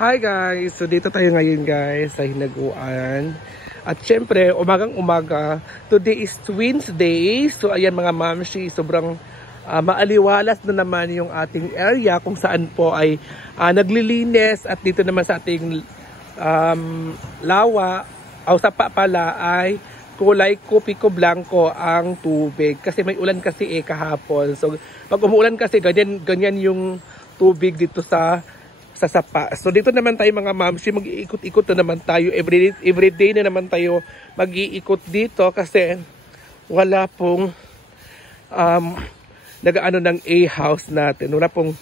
Hi guys! So dito tayo ngayon guys sa Hinaguan. At syempre, umagang-umaga, today is Twins Day. So ayan mga mamshi, sobrang maaliwalas na naman yung ating area kung saan po ay naglilinis. At dito naman sa ating lawa, o sapa pala ay kulay kopiko blanco ang tubig. Kasi may ulan kasi kahapon. So pag umuulan kasi ganyan yung tubig dito sa sapa. So dito naman tayo mga mamshi, mag-iikot-ikot na naman tayo. Everyday na naman tayo mag-iikot dito kasi wala pong nag-ano ng A-house natin. Wala pong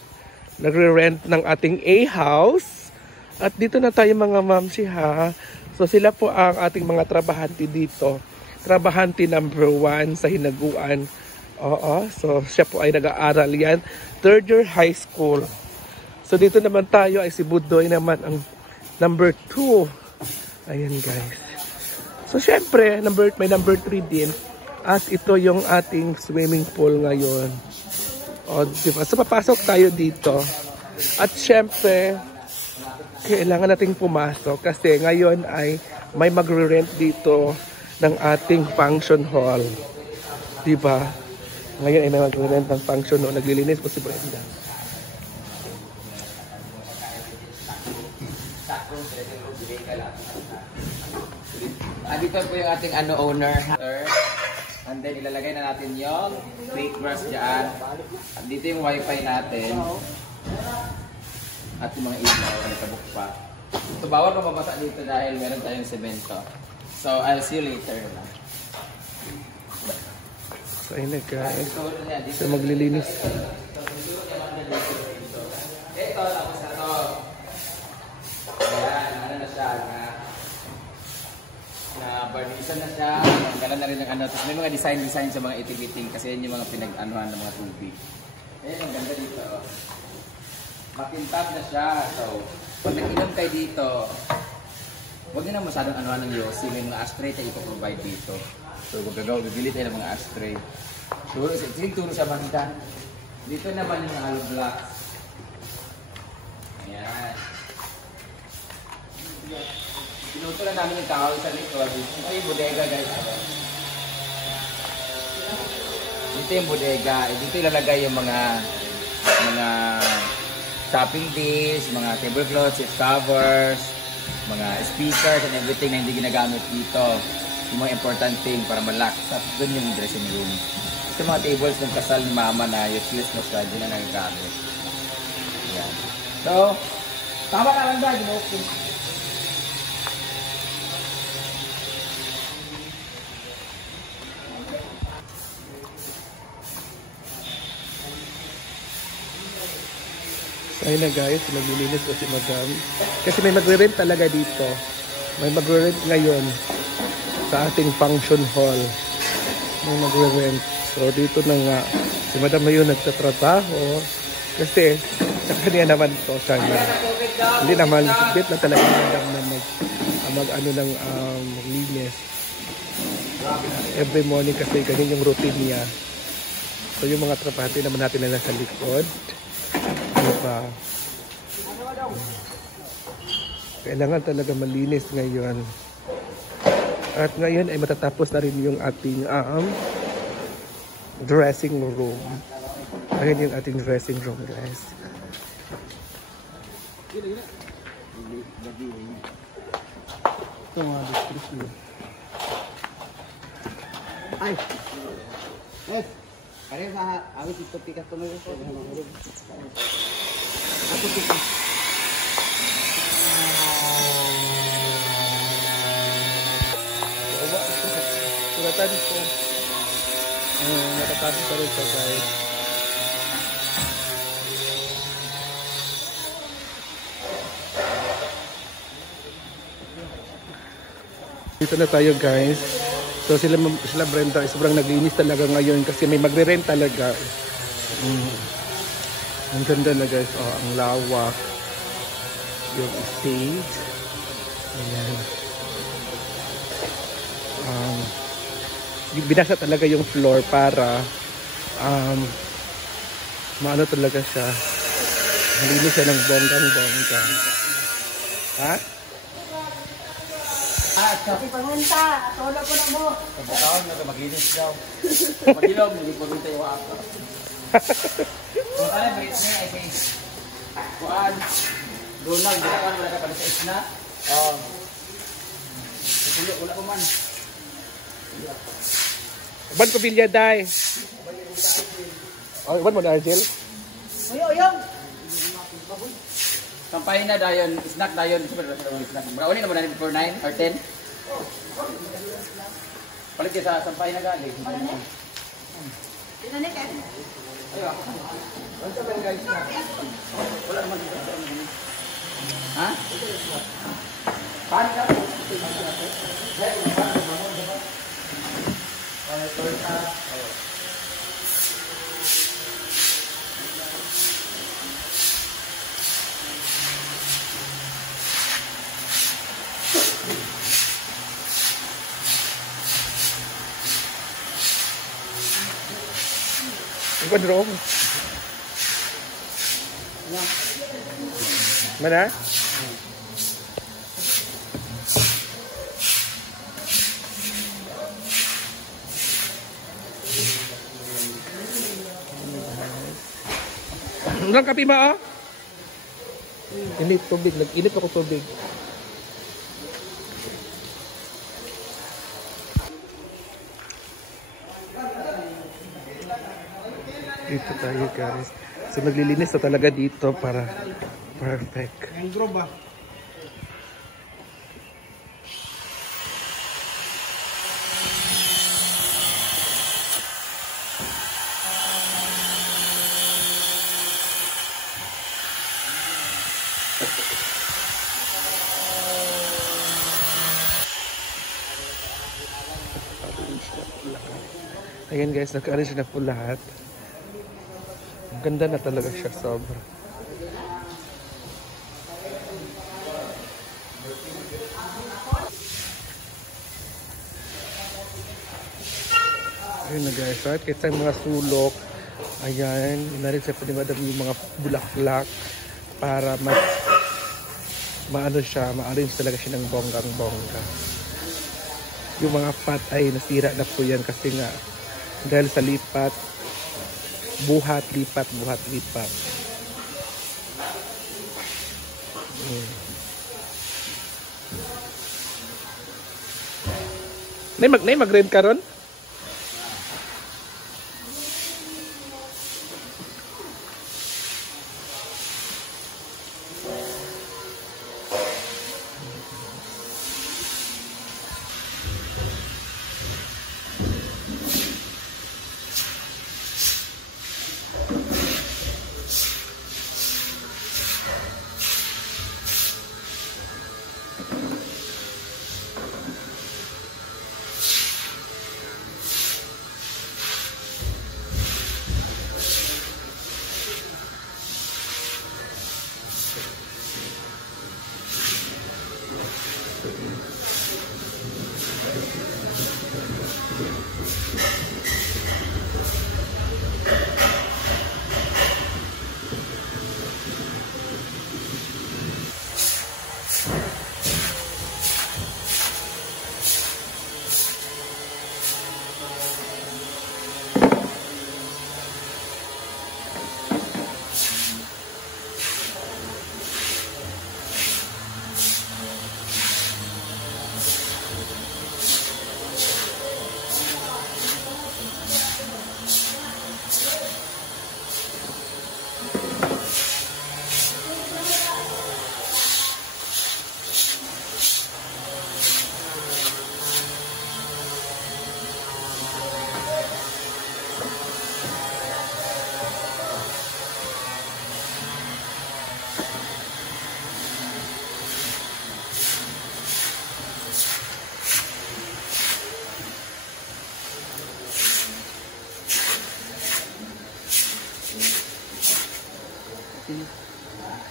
nagre-rent ng ating A-house. At dito na tayo mga mamshi ha. So sila po ang ating mga trabahante dito. Trabahante number 1 sa Hinaguan. Oo. So siya po ay nag-aaral yan. 3rd year high school. So dito naman tayo ay si Budoy naman ang number 2. Ayan guys. So syempre, may number 3 din. At ito yung ating swimming pool ngayon. O, diba? So papasok tayo dito. At syempre, kailangan nating pumasok kasi ngayon ay may magre-rent dito ng ating function hall. Diba? Ngayon ay may magre-rent ng function hall. Naglilinis po si Brenda. Dito po yung ating owner. And then ilalagay na natin yung fake brush dyan. At dito yung wifi natin. At yung mga ilaw na tabok pa. So bawal pa mabasa dito dahil meron tayong semento. So I'll see you later. So ayun na guys. So maglilinis. Ito, tapos na to. Ayan, ano na siya na barnisan na siya, magkalan na rin ng ano. Tapos may mga design sa mga iting-iting kasi yun yung mga pinag-anuhan ng mga tubig. Ayan, ang ganda dito. Makintab na siya. So, pag nag-inom kayo dito, huwag nyo na masyadong anuhan ng yosi. May mga ashtray tayo ipaprovide dito. So, gagawin tayo ng mga ashtray. So, turo siya banda. Dito naman yung hollow blocks. Ayan. Pinuto na namin yung kahoy sa likod. Ito yung bodega guys. Dito yung bodega. Dito ilalagay yung mga shopping dish, mga tablecloths, seat covers, mga speakers and everything na hindi ginagamit dito. Yung mga important thing para malak. Tapos doon yung dressing room. Ito mga tables ng kasal ni mama na useless na siya. Hindi na nagagamit. Yan. So, tama na lang dahil. Okay. Ayun na guys, naglilinis ko si Madam. Kasi may magre-rent talaga dito. May magre-rent ngayon sa ating function hall. May magre-rent. So dito na nga, si Madam ngayon nagtatrabaho. Kasi sa kanya naman to sana. Hindi naman, bit na talaga Madam na mag-ano ng linis. Every morning kasi ganyan yung routine niya. So yung mga trabahante naman natin na nasa likod. Diba? Kailangan talaga malinis ngayon. At ngayon ay matatapos na rin yung ating dressing room. Ayan yung ating dressing room guys. Ito mga description. Ay! Yes! Kaya sa awit ito pikas ito na rin. Ako pikas. Sulatan ko. Natatapos pa rin siya guys. Dito na tayo guys. So sila Brenda ay sobrang naglinis talaga ngayon kasi may magre-rent talaga. Ang ganda na guys. Oh, ang lawak. Yung stage. Ayan. Binasa talaga yung floor para maano talaga siya. Malinis siya ng bonggang-bongga. Ha? Kasi pamunta, tulog ko na mo. Pagkakaon na maginis daw. Magilom, hindi po rin tayo ako. Kung ano, bait niya, ay kay Kuan. Donald, ginakan, wala ka pala sa isna. Oo. Wala ko man. Ban ko bilya, day. Oh, ban mo na, Argel? Uyong. Sampahin na dayon, snack dayon. Makauli naman natin for 9 or 10. Palit ka sa sampahin na galing. Tinanik eh. Ayaw ako. Wala naman dito. Ha? Paano ka? Ikon ro. Mana? Urang kape ba? Init tubig, nag-init ako tubig. Dito tayo guys. So naglilinis na talaga dito para perfect. Mangrove ba? Ayan guys, nag-arrange na po lahat. Ang ganda na talaga siya, sobra. Ayun na guys, right? Kasi mga sulok, ayan, inarin sa panimadam yung mga bulaklak para mas maano siya, ma-arrange talaga siya ng bonggang-bongga. Yung mga pot ay nasira na po yan kasi nga dahil sa lipat, buhat, lipat. Nay mag-rent ka ron?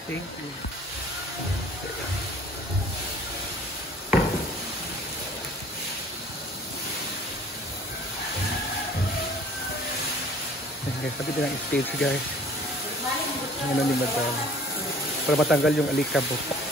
Thank you. Okay, sabi din ang stage guys. Ano ni madam. Para matanggal yung alikabok.